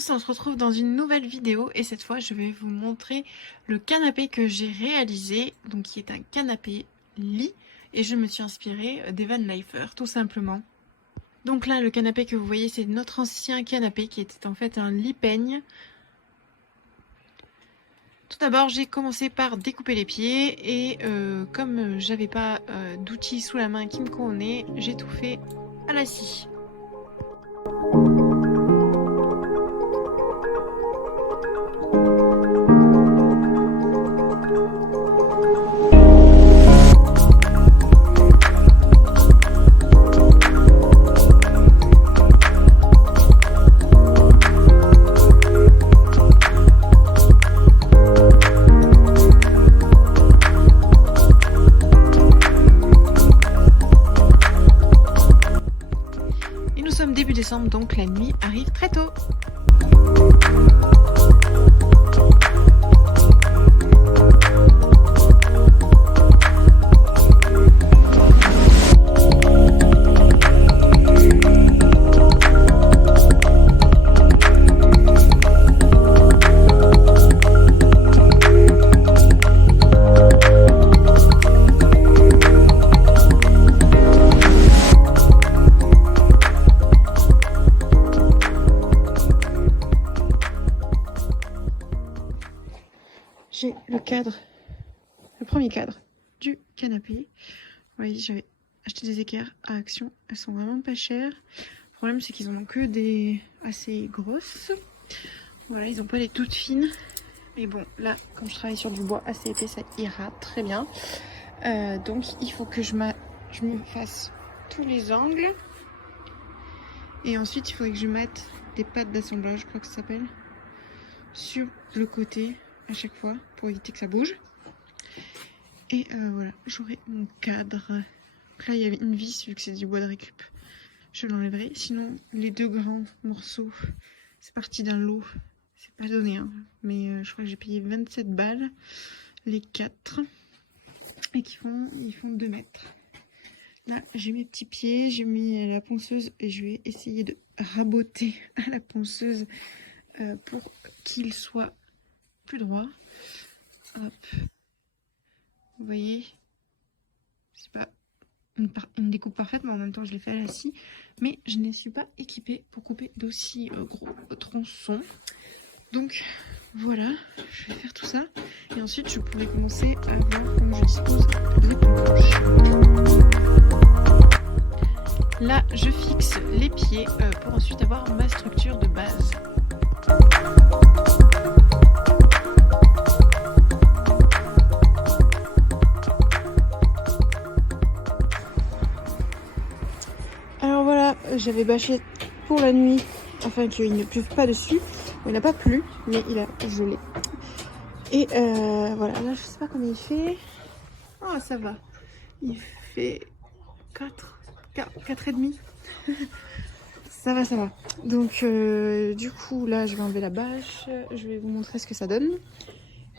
tous, on se retrouve dans une nouvelle vidéo et cette fois je vais vous montrer le canapé que j'ai réalisé, donc qui est un canapé lit et je me suis inspirée des Van Lifer tout simplement. Donc là le canapé que vous voyez c'est notre ancien canapé qui était en fait un lit peigne. Tout d'abord j'ai commencé par découper les pieds et comme j'avais pas d'outils sous la main qui me convenaient, j'ai tout fait à la scie. Et nous sommes début décembre, donc la nuit arrive très tôt. J'ai le cadre, le premier cadre du canapé. Vous voyez, j'avais acheté des équerres à Action. Elles sont vraiment pas chères. Le problème, c'est qu'ils en ont que des assez grosses. Voilà, ils n'ont pas les toutes fines. Mais bon, là, comme je travaille sur du bois assez épais, ça ira très bien. Donc, il faut que je me fasse tous les angles. Et ensuite, il faudrait que je mette des pattes d'assemblage, je crois que ça s'appelle, sur le côté à chaque fois pour éviter que ça bouge. Et voilà, j'aurai mon cadre. Donc là il y avait une vis vu que c'est du bois de récup, je l'enlèverai. Sinon les deux grands morceaux, c'est parti d'un lot, c'est pas donné hein. Mais je crois que j'ai payé 27 balles les 4 et ils font 2 mètres. Là j'ai mes petits pieds, j'ai mis la ponceuse et je vais essayer de raboter à la ponceuse pour qu'il soit plus droit. Hop. Vous voyez, c'est pas une découpe parfaite, mais en même temps je l'ai fait à la scie. Mais je ne suis pas équipée pour couper d'aussi gros tronçons. Donc voilà, je vais faire tout ça. Et ensuite je pourrai commencer à voir comment je dispose les planches. Là je fixe les pieds pour ensuite avoir ma structure de base. Alors voilà, j'avais bâché pour la nuit afin qu'il ne pleuve pas dessus. Il n'a pas plu, mais il a gelé. Et voilà, là je sais pas combien il fait. Ah ça va, il fait 4,5. Ça va, ça va. Donc du coup là je vais enlever la bâche, je vais vous montrer ce que ça donne.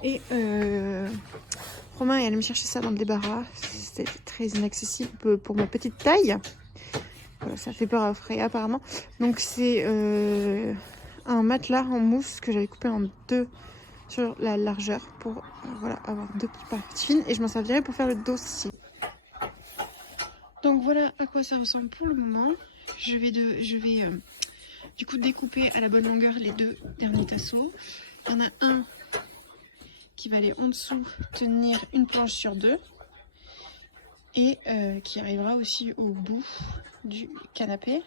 Et Romain est allé me chercher ça dans le débarras. C'était très inaccessible pour ma petite taille. Ça fait peur à Freya apparemment. Donc c'est un matelas en mousse que j'avais coupé en deux sur la largeur pour voilà, avoir deux petites parties fines. Et je m'en servirai pour faire le dossier. Donc voilà à quoi ça ressemble pour le moment. Je vais du coup découper à la bonne longueur les deux derniers tasseaux. Il y en a un qui va aller en dessous tenir une planche sur deux. Et qui arrivera aussi au bout du canapé.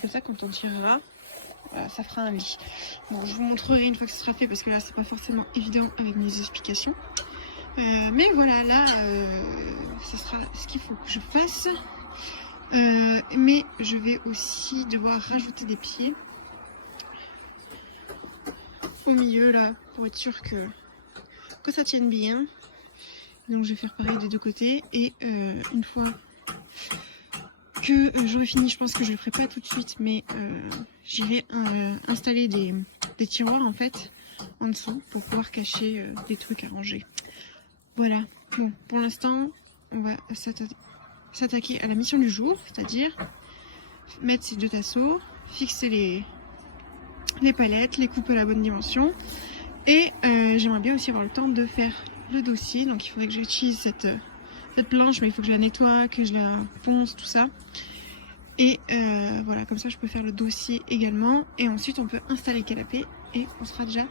Comme ça, quand on tirera, voilà, ça fera un lit. Bon, je vous montrerai une fois que ce sera fait parce que là, c'est pas forcément évident avec mes explications. Mais voilà, là, ce sera ce qu'il faut que je fasse. Mais je vais aussi devoir rajouter des pieds au milieu là pour être sûr que ça tienne bien. Donc je vais faire pareil des deux côtés et une fois que j'aurai fini, je pense que je le ferai pas tout de suite, mais j'irai installer des tiroirs en fait en dessous pour pouvoir cacher des trucs à ranger. Voilà, bon pour l'instant on va s'attaquer à la mission du jour, c'est-à-dire mettre ces deux tasseaux, fixer les palettes, les couper à la bonne dimension. Et j'aimerais bien aussi avoir le temps de faire le dossier. Donc il faudrait que j'utilise cette planche, mais il faut que je la nettoie, que je la ponce, tout ça. Et voilà, comme ça je peux faire le dossier également. Et ensuite on peut installer le canapé et on sera déjà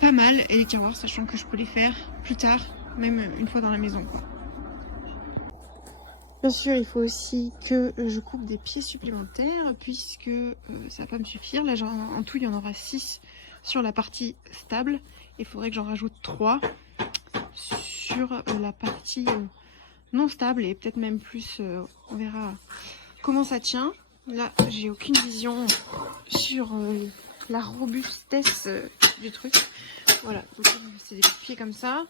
pas mal. Et les tiroirs, sachant que je peux les faire plus tard, même une fois dans la maison, quoi. Bien sûr, il faut aussi que je coupe des pieds supplémentaires puisque ça va pas me suffire. Là, en tout, il y en aura 6 sur la partie stable. Il faudrait que j'en rajoute 3 sur la partie non stable et peut-être même plus. On verra comment ça tient. Là, j'ai aucune vision sur la robustesse du truc. Voilà, c'est des pieds comme ça.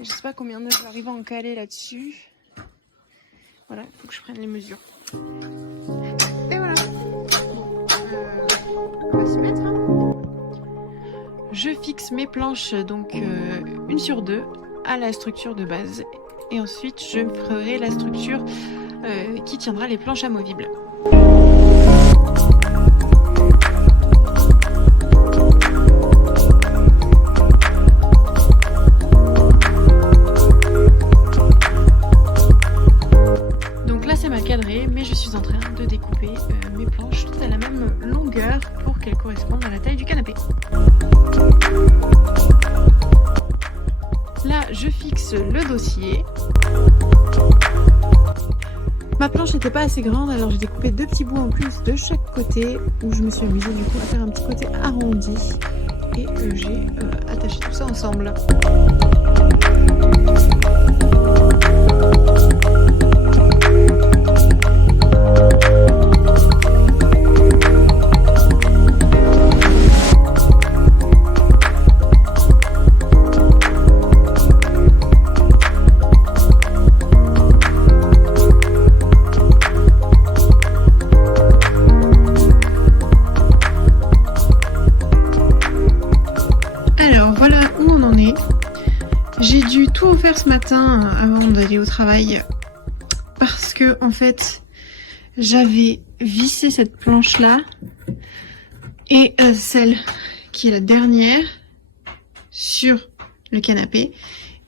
Je sais pas combien de je vais arriver à en caler là-dessus. Voilà, il faut que je prenne les mesures. Et voilà. On va s'y mettre. Hein. Je fixe mes planches, donc une sur deux, à la structure de base. Et ensuite, je ferai la structure qui tiendra les planches amovibles. Mais je suis en train de découper mes planches toutes à la même longueur pour qu'elles correspondent à la taille du canapé. Là, je fixe le dossier. Ma planche n'était pas assez grande, alors j'ai découpé 2 petits bouts en plus de chaque côté où je me suis amusée du coup à faire un petit côté arrondi et j'ai attaché tout ça ensemble. J'ai dû tout faire ce matin avant d'aller au travail parce que en fait j'avais vissé cette planche là et celle qui est la dernière sur le canapé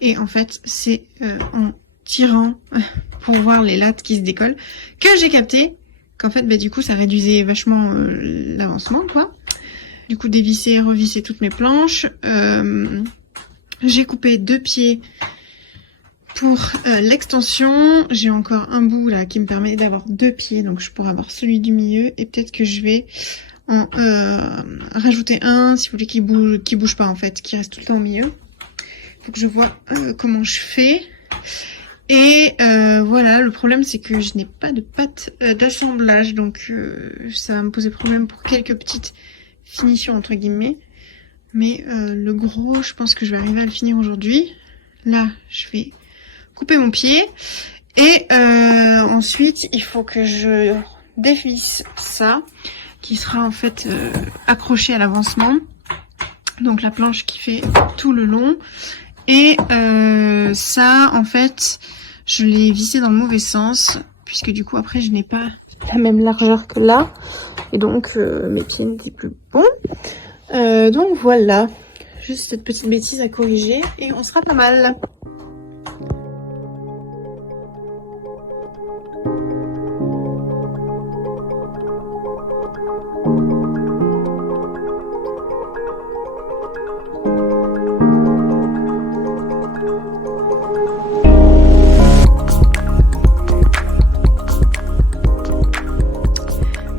et en fait c'est en tirant pour voir les lattes qui se décollent que j'ai capté qu'en fait du coup ça réduisait vachement l'avancement quoi. Du coup dévisser, revisser toutes mes planches. J'ai coupé 2 pieds pour l'extension. J'ai encore un bout là qui me permet d'avoir 2 pieds. Donc je pourrais avoir celui du milieu. Et peut-être que je vais en rajouter un, si vous voulez, qui bouge pas en fait, qui reste tout le temps au milieu. Il faut que je vois comment je fais. Et voilà, le problème c'est que je n'ai pas de pâte d'assemblage. Donc ça va me poser problème pour quelques petites finitions entre guillemets. Mais le gros, je pense que je vais arriver à le finir aujourd'hui. Là, je vais couper mon pied. Et ensuite, il faut que je dévisse ça, qui sera en fait accroché à l'avancement. Donc la planche qui fait tout le long. Et ça, en fait, je l'ai vissé dans le mauvais sens. Puisque du coup, après, je n'ai pas la même largeur que là. Et donc, mes pieds n'étaient plus bons. Donc voilà, juste cette petite bêtise à corriger et on sera pas mal.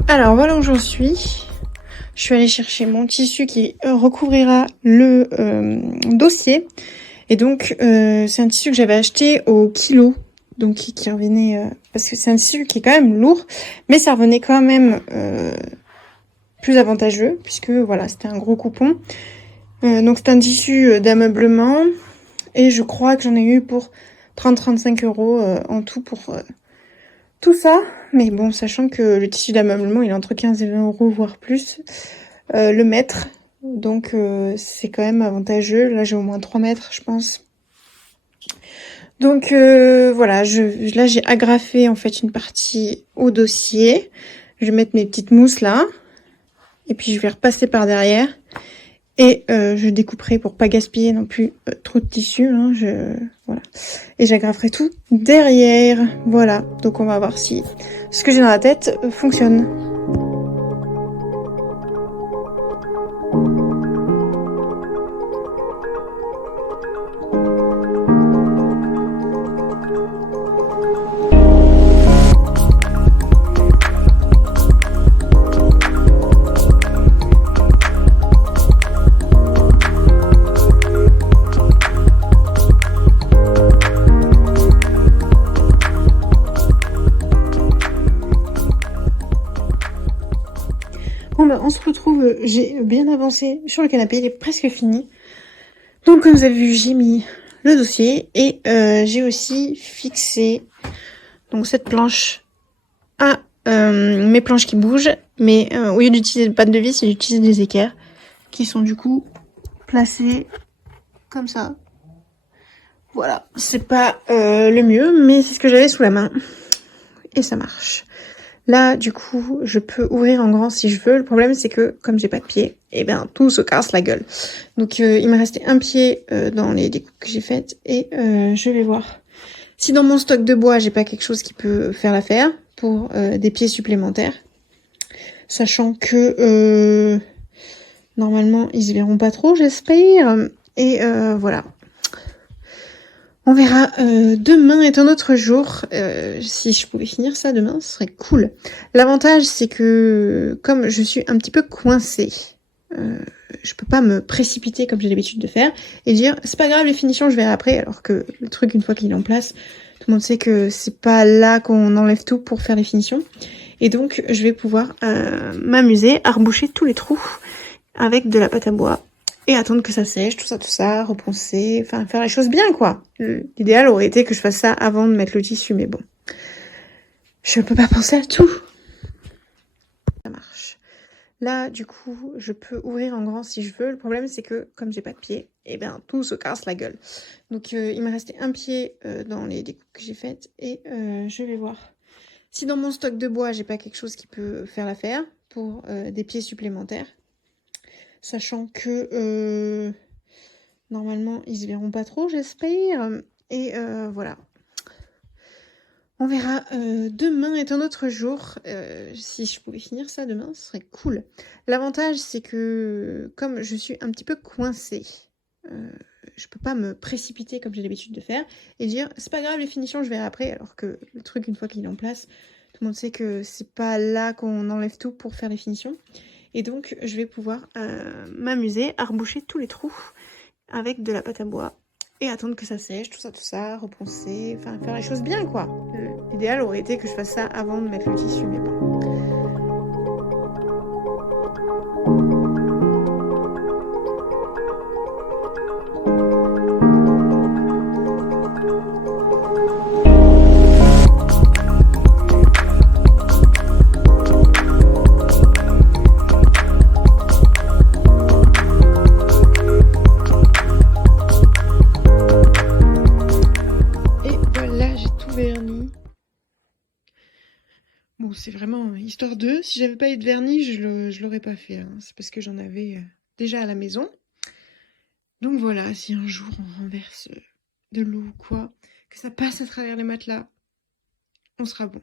Alors voilà où j'en suis. Je suis allée chercher mon tissu qui recouvrira le dossier. Et donc, c'est un tissu que j'avais acheté au kilo. Donc, qui revenait... parce que c'est un tissu qui est quand même lourd. Mais ça revenait quand même plus avantageux. Puisque, voilà, c'était un gros coupon. Donc, c'est un tissu d'ameublement. Et je crois que j'en ai eu pour 30-35 € en tout pour... tout ça, mais bon, sachant que le tissu d'ameublement, il est entre 15 et 20 €, voire plus, le mètre. Donc, c'est quand même avantageux. Là, j'ai au moins 3 mètres, je pense. Donc, voilà, là, j'ai agrafé, en fait, une partie au dossier. Je vais mettre mes petites mousses, là. Et puis je vais repasser par derrière. Et je découperai pour pas gaspiller non plus trop de tissu. Hein, voilà. Et j'agraferai tout derrière. Voilà. Donc on va voir si ce que j'ai dans la tête fonctionne. Bon bah on se retrouve, j'ai bien avancé sur le canapé, il est presque fini. Donc comme vous avez vu, j'ai mis le dossier et j'ai aussi fixé donc cette planche à mes planches qui bougent, mais au lieu d'utiliser de pattes de vis, j'ai utilisé des équerres qui sont du coup placés comme ça. Voilà, c'est pas le mieux, mais c'est ce que j'avais sous la main et ça marche. Là, du coup, je peux ouvrir en grand si je veux. Le problème, c'est que comme j'ai pas de pied, et ben tout se casse la gueule. Donc, il me restait un pied dans les découpes que j'ai faites et je vais voir si dans mon stock de bois, j'ai pas quelque chose qui peut faire l'affaire pour des pieds supplémentaires, sachant que normalement, ils se verront pas trop, j'espère. Et voilà. On verra. Demain est un autre jour. Si je pouvais finir ça demain, ce serait cool. L'avantage, c'est que comme je suis un petit peu coincée, je peux pas me précipiter comme j'ai l'habitude de faire et dire c'est pas grave, les finitions je verrai après. Alors que le truc, une fois qu'il est en place, tout le monde sait que c'est pas là qu'on enlève tout pour faire les finitions. Et donc, je vais pouvoir m'amuser à reboucher tous les trous avec de la pâte à bois. Et attendre que ça sèche, tout ça, reponcer, enfin faire les choses bien quoi. L'idéal aurait été que je fasse ça avant de mettre le tissu, mais bon. Je peux pas penser à tout. Ça marche. Là, du coup, je peux ouvrir en grand si je veux. Le problème, c'est que comme j'ai pas de pied, et ben tout se casse la gueule. Donc il me restait un pied dans les découpes que j'ai faites et je vais voir si dans mon stock de bois, j'ai pas quelque chose qui peut faire l'affaire pour des pieds supplémentaires. Sachant que normalement, ils se verront pas trop, j'espère. Et voilà. On verra. Demain est un autre jour. Si je pouvais finir ça demain, ce serait cool. L'avantage, c'est que comme je suis un petit peu coincée, je peux pas me précipiter comme j'ai l'habitude de faire et dire c'est pas grave, les finitions je verrai après. Alors que le truc, une fois qu'il est en place, tout le monde sait que c'est pas là qu'on enlève tout pour faire les finitions. Et donc, je vais pouvoir m'amuser à reboucher tous les trous avec de la pâte à bois et attendre que ça sèche, tout ça, reponcer, enfin faire les choses bien quoi. L'idéal aurait été que je fasse ça avant de mettre le tissu, mais bon. Bon, c'est vraiment histoire de. Si j'avais pas eu de vernis, je l'aurais pas fait. Hein. C'est parce que j'en avais déjà à la maison. Donc voilà, si un jour on renverse de l'eau ou quoi, que ça passe à travers les matelas, on sera bon.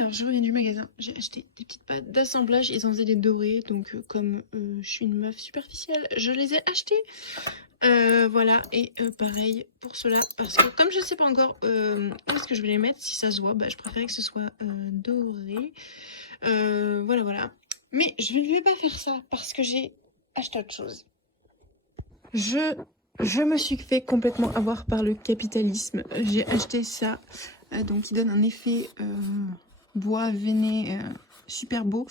Alors, je reviens du magasin. J'ai acheté des petites pâtes d'assemblage. Ils en faisaient des dorés. Donc, comme je suis une meuf superficielle, je les ai achetées. Voilà. Et pareil pour cela. Parce que comme je ne sais pas encore où est-ce que je vais les mettre, si ça se voit, bah, je préférais que ce soit doré. Voilà. Mais je ne vais pas faire ça parce que j'ai acheté autre chose. Je me suis fait complètement avoir par le capitalisme. J'ai acheté ça. Donc, qui donne un effet bois veiné super beau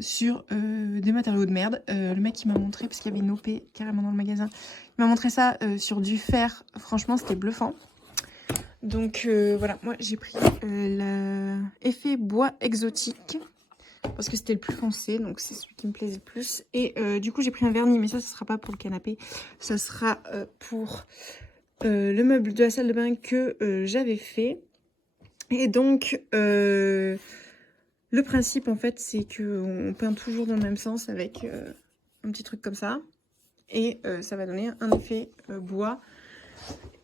sur des matériaux de merde. Le mec il m'a montré, parce qu'il y avait une OP carrément dans le magasin, il m'a montré ça sur du fer. Franchement, c'était bluffant. Donc voilà, moi j'ai pris l'effet bois exotique parce que c'était le plus foncé, donc c'est celui qui me plaisait le plus. Et du coup j'ai pris un vernis, mais ça sera pas pour le canapé, ça sera pour le meuble de la salle de bain que j'avais fait. Et donc, le principe, en fait, c'est qu'on peint toujours dans le même sens avec un petit truc comme ça. Et ça va donner un effet bois.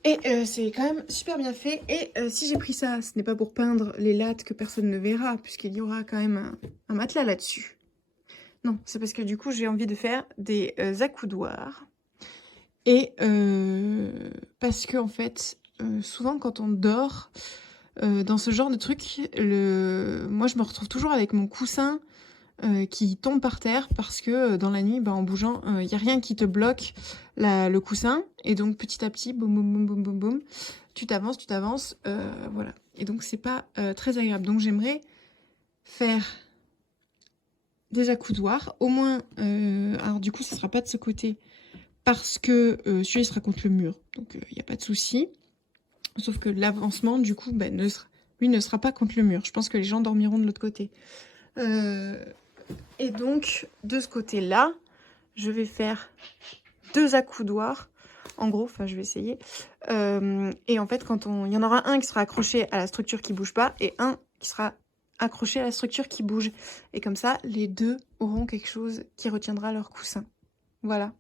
Et c'est quand même super bien fait. Et si j'ai pris ça, ce n'est pas pour peindre les lattes que personne ne verra, puisqu'il y aura quand même un matelas là-dessus. Non, c'est parce que du coup, j'ai envie de faire des accoudoirs. Et parce que, en fait, souvent quand on dort, dans ce genre de truc, moi je me retrouve toujours avec mon coussin qui tombe par terre parce que dans la nuit, en bougeant, il n'y a rien qui te bloque le coussin. Et donc petit à petit, boum, boum, boum, boum, boum, boum, tu t'avances, voilà. Et donc c'est pas très agréable. Donc j'aimerais faire des accoudoirs, au moins, alors du coup ça sera pas de ce côté parce que celui-là il sera contre le mur, donc il n'y a pas de souci. Sauf que l'avancement, du coup, lui ne sera pas contre le mur. Je pense que les gens dormiront de l'autre côté. Et donc, de ce côté-là, je vais faire 2 accoudoirs. En gros, enfin, je vais essayer. Et en fait, il y en aura un qui sera accroché à la structure qui bouge pas et un qui sera accroché à la structure qui bouge. Et comme ça, les deux auront quelque chose qui retiendra leur coussin. Voilà.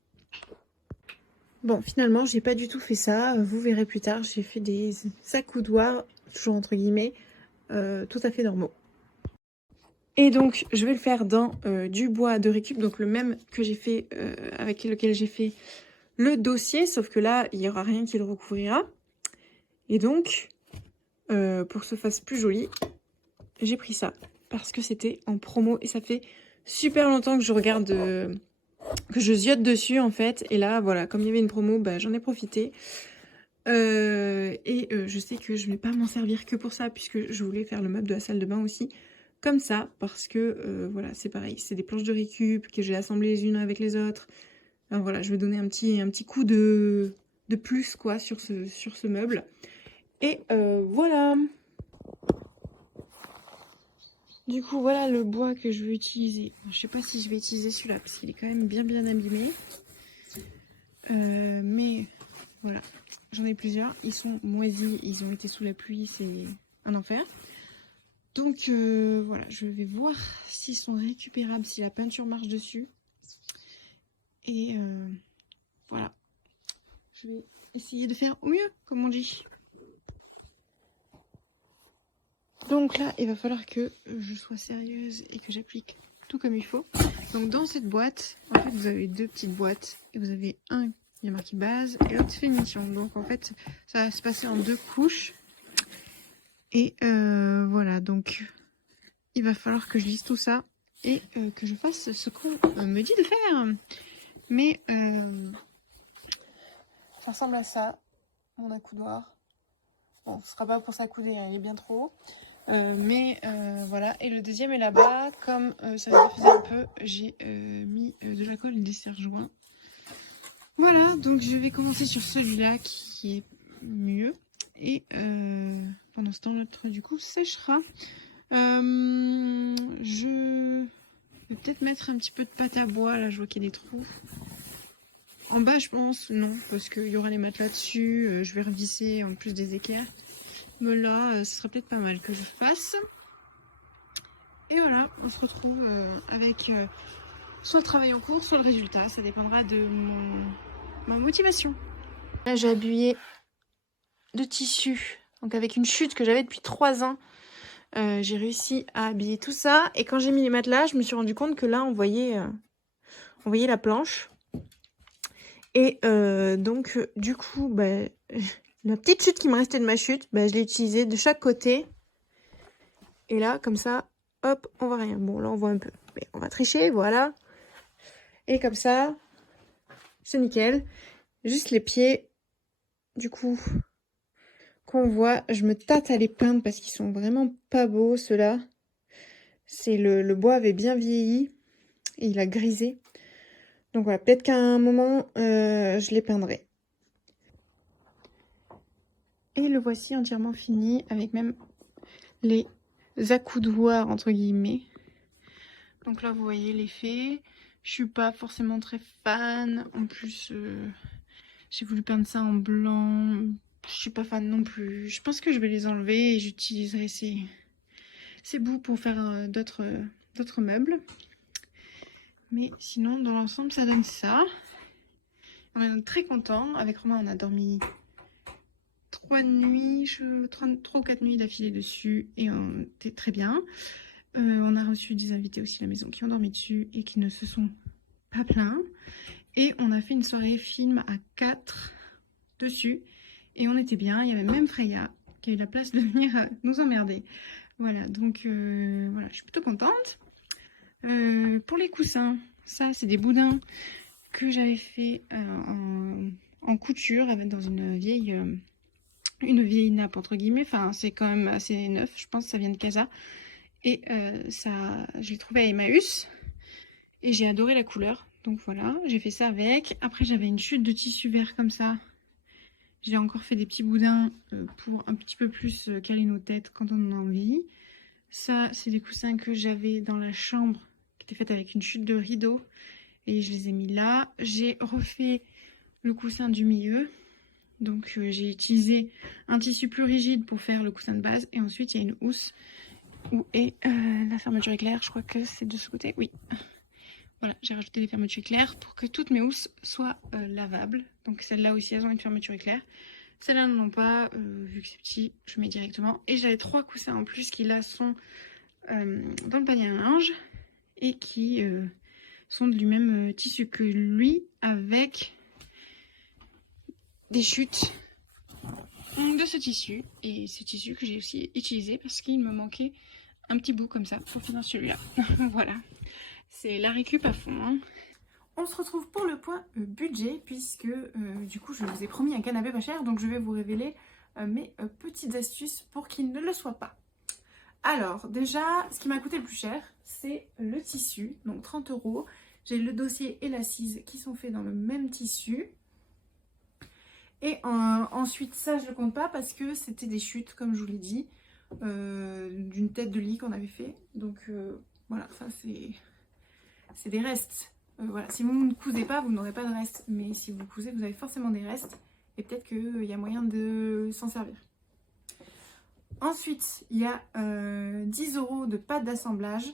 Bon, finalement, j'ai pas du tout fait ça. Vous verrez plus tard, j'ai fait des accoudoirs, toujours entre guillemets, tout à fait normaux. Et donc, je vais le faire dans du bois de récup, donc le même que j'ai fait, avec lequel j'ai fait le dossier, sauf que là, il n'y aura rien qui le recouvrira. Et donc, pour que ce fasse plus joli, j'ai pris ça, parce que c'était en promo, et ça fait super longtemps que je regarde, que je ziote dessus, en fait. Et là, voilà, comme il y avait une promo, j'en ai profité. Je sais que je ne vais pas m'en servir que pour ça, puisque je voulais faire le meuble de la salle de bain aussi comme ça, parce que voilà, c'est pareil, c'est des planches de récup que j'ai assemblées les unes avec les autres. Alors voilà, je vais donner un petit coup de plus quoi sur ce meuble. Et voilà. Du coup, voilà le bois que je vais utiliser. Je sais pas si je vais utiliser celui-là, parce qu'il est quand même bien abîmé. Mais voilà, j'en ai plusieurs. Ils sont moisis, ils ont été sous la pluie, c'est un enfer. Donc voilà, je vais voir s'ils sont récupérables, si la peinture marche dessus. Et voilà, je vais essayer de faire au mieux, comme on dit. Donc là, il va falloir que je sois sérieuse et que j'applique tout comme il faut. Donc dans cette boîte, en fait, vous avez 2 petites boîtes. Et vous avez un, il y a marqué base, et l'autre finition. Donc en fait, ça va se passer en 2 couches. Et voilà, donc il va falloir que je lise tout ça et que je fasse ce qu'on me dit de faire. Mais ça ressemble à ça, mon accoudoir. Bon, ce sera pas pour s'accouder, hein, il est bien trop haut. Mais voilà, et le deuxième est là-bas. Comme ça me faisait un peu, j'ai mis de la colle et des serre-joints. Voilà, donc je vais commencer sur celui-là qui est mieux. Et pendant ce temps, l'autre du coup séchera. Je vais peut-être mettre un petit peu de pâte à bois. Là, je vois qu'il y a des trous. En bas, je pense, non, parce qu'il y aura les matelas dessus. Je vais revisser en plus des équerres. Mais là, ce serait peut-être pas mal que je fasse. Et voilà, on se retrouve avec soit le travail en cours, soit le résultat. Ça dépendra de ma motivation. Là, j'ai habillé de tissu, donc avec une chute que j'avais depuis 3 ans. J'ai réussi à habiller tout ça. Et quand j'ai mis les matelas, je me suis rendu compte que là, on voyait la planche. Et donc, du coup, la petite chute qui me restait de ma chute, je l'ai utilisée de chaque côté. Et là, comme ça, hop, on voit rien. Bon, là, on voit un peu. Mais on va tricher, voilà. Et comme ça, c'est nickel. Juste les pieds, du coup, qu'on voit. Je me tâte à les peindre parce qu'ils sont vraiment pas beaux, ceux-là. C'est le bois avait bien vieilli et il a grisé. Donc voilà, peut-être qu'à un moment, je les peindrai. Et le voici entièrement fini, avec même les accoudoirs, entre guillemets. Donc là, vous voyez l'effet. Je suis pas forcément très fan. En plus, j'ai voulu peindre ça en blanc je suis pas fan non plus. Je pense que je vais les enlever et j'utiliserai ces bouts pour faire d'autres meubles. Mais sinon, dans l'ensemble, ça donne ça. On est très content. Avec Romain, on a dormi 3 ou 4 nuits d'affilée dessus et on était très bien. On a reçu des invités aussi à la maison qui ont dormi dessus et qui ne se sont pas plaints. Et on a fait une soirée film à 4 dessus et on était bien. Il y avait même Freya qui a eu la place de venir nous emmerder. Voilà, donc voilà, je suis plutôt contente. Pour les coussins, ça c'est des boudins que j'avais fait en couture dans une vieille nappe entre guillemets. Enfin, c'est quand même assez neuf, je pense que ça vient de Casa. Et ça, je l'ai trouvé à Emmaüs et j'ai adoré la couleur. Donc voilà, j'ai fait ça avec. Après, j'avais une chute de tissu vert comme ça. J'ai encore fait des petits boudins pour un petit peu plus caler nos têtes quand on en a envie. Ça, c'est des coussins que j'avais dans la chambre qui étaient faits avec une chute de rideau. Et je les ai mis là. J'ai refait le coussin du milieu. Donc j'ai utilisé un tissu plus rigide pour faire le coussin de base. Et ensuite, il y a une housse où est la fermeture éclair. Je crois que c'est de ce côté. Oui. Voilà, j'ai rajouté des fermetures éclair pour que toutes mes housses soient lavables. Donc celles-là aussi, elles ont une fermeture éclair. Celles-là n'en ont pas, vu que c'est petit, je mets directement. Et j'avais 3 coussins en plus qui là sont dans le panier à linge et qui sont du même tissu que lui, avec des chutes de ce tissu. Et ce tissu que j'ai aussi utilisé parce qu'il me manquait un petit bout comme ça pour finir celui-là. Voilà. C'est la récup à fond. Hein. On se retrouve pour le point budget, puisque du coup je vous ai promis un canapé pas cher, donc je vais vous révéler mes petites astuces pour qu'il ne le soit pas. Alors déjà, ce qui m'a coûté le plus cher, c'est le tissu, donc 30 €. J'ai le dossier et l'assise qui sont faits dans le même tissu. Et ensuite, ça je ne le compte pas parce que c'était des chutes, comme je vous l'ai dit, d'une tête de lit qu'on avait fait. Donc voilà, ça c'est des restes. Voilà. Si vous ne cousez pas, vous n'aurez pas de restes. Mais si vous cousez, vous avez forcément des restes. Et peut-être qu'il y a moyen de s'en servir. Ensuite, il y a 10 € de pâte d'assemblage.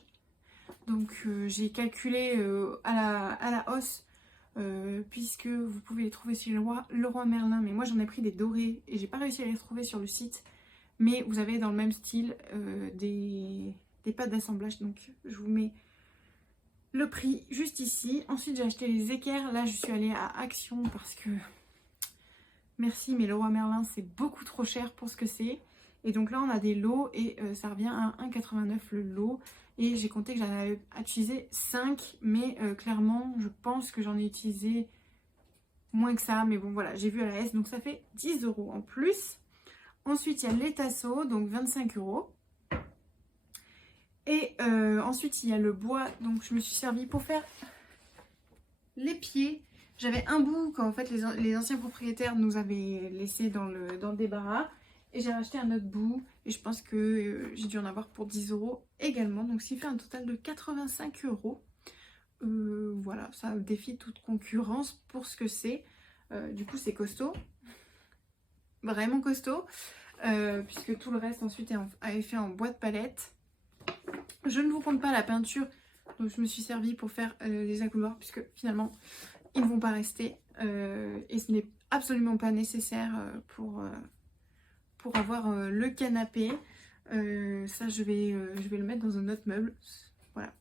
Donc j'ai calculé à la hausse. Puisque vous pouvez les trouver chez Leroy Merlin. Mais moi j'en ai pris des dorés. Et j'ai pas réussi à les retrouver sur le site. Mais vous avez dans le même style des pâtes d'assemblage. Donc je vous mets le prix juste ici. Ensuite j'ai acheté les équerres. Là je suis allée à Action parce que merci, mais Leroy Merlin c'est beaucoup trop cher pour ce que c'est. Et donc là on a des lots et ça revient à 1,89 le lot. Et j'ai compté que j'en avais utilisé 5, mais clairement je pense que j'en ai utilisé moins que ça. Mais bon voilà, j'ai vu à la S, donc ça fait 10 € en plus. Ensuite il y a les tasseaux, donc 25 €. Et ensuite il y a le bois, donc je me suis servi pour faire les pieds. J'avais un bout qu'en fait les anciens propriétaires nous avaient laissé dans le débarras. Et j'ai racheté un autre bout. Et je pense que j'ai dû en avoir pour 10 € également. Donc ça fait un total de 85 €. Voilà, ça défie toute concurrence pour ce que c'est. Du coup c'est costaud. Vraiment costaud. Puisque tout le reste ensuite est fait en bois de palette. Je ne vous compte pas la peinture. Donc je me suis servi pour faire les accoudoirs. Puisque finalement ils ne vont pas rester. Et ce n'est absolument pas nécessaire pour avoir le canapé. Ça je vais le mettre dans un autre meuble. Voilà.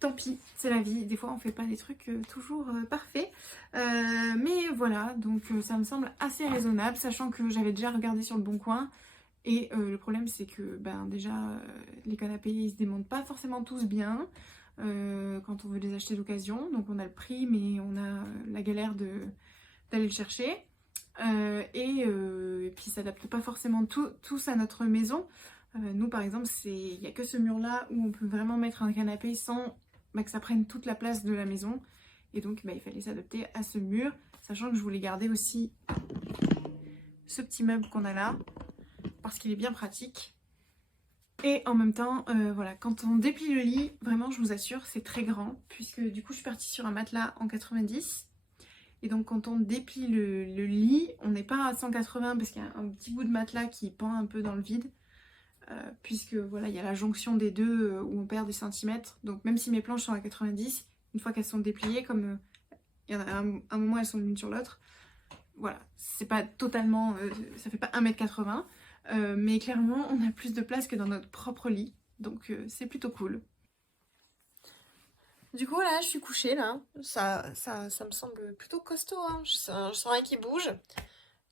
Tant pis, c'est la vie. Des fois on fait pas des trucs toujours parfaits. Mais voilà, donc ça me semble assez raisonnable. Sachant que j'avais déjà regardé sur le Bon Coin. Et le problème c'est que déjà les canapés ils se démontent pas forcément tous bien. Quand on veut les acheter d'occasion. Donc on a le prix mais on a la galère d'aller le chercher. Et puis ça n'adapte pas forcément tous à notre maison. Nous par exemple il n'y a que ce mur là où on peut vraiment mettre un canapé sans que ça prenne toute la place de la maison. Et donc il fallait s'adapter à ce mur, sachant que je voulais garder aussi ce petit meuble qu'on a là parce qu'il est bien pratique. Et en même temps voilà, quand on déplie le lit, vraiment je vous assure c'est très grand, puisque du coup je suis partie sur un matelas en 90. Et donc quand on déplie le lit, on n'est pas à 180 parce qu'il y a un petit bout de matelas qui pend un peu dans le vide. Puisque voilà, il y a la jonction des deux où on perd des centimètres. Donc même si mes planches sont à 90, une fois qu'elles sont dépliées, comme il y en a un moment elles sont l'une sur l'autre, voilà, c'est pas totalement, ça fait pas 1m80, mais clairement on a plus de place que dans notre propre lit, donc c'est plutôt cool. Du coup là je suis couchée là, ça me semble plutôt costaud, hein. Je sens rien qui bouge,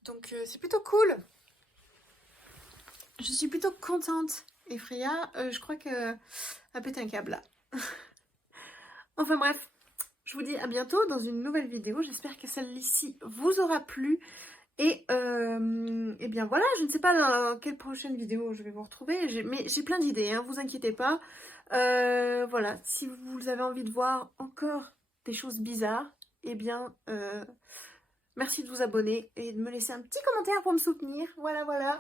donc c'est plutôt cool. Je suis plutôt contente. Et Freya, je crois que a pété un câble là. Enfin bref, je vous dis à bientôt dans une nouvelle vidéo. J'espère que celle-ci vous aura plu. Et bien voilà, je ne sais pas dans quelle prochaine vidéo je vais vous retrouver. Mais j'ai plein d'idées, hein, vous inquiétez pas. Voilà, si vous avez envie de voir encore des choses bizarres, eh bien, merci de vous abonner et de me laisser un petit commentaire pour me soutenir. Voilà, voilà.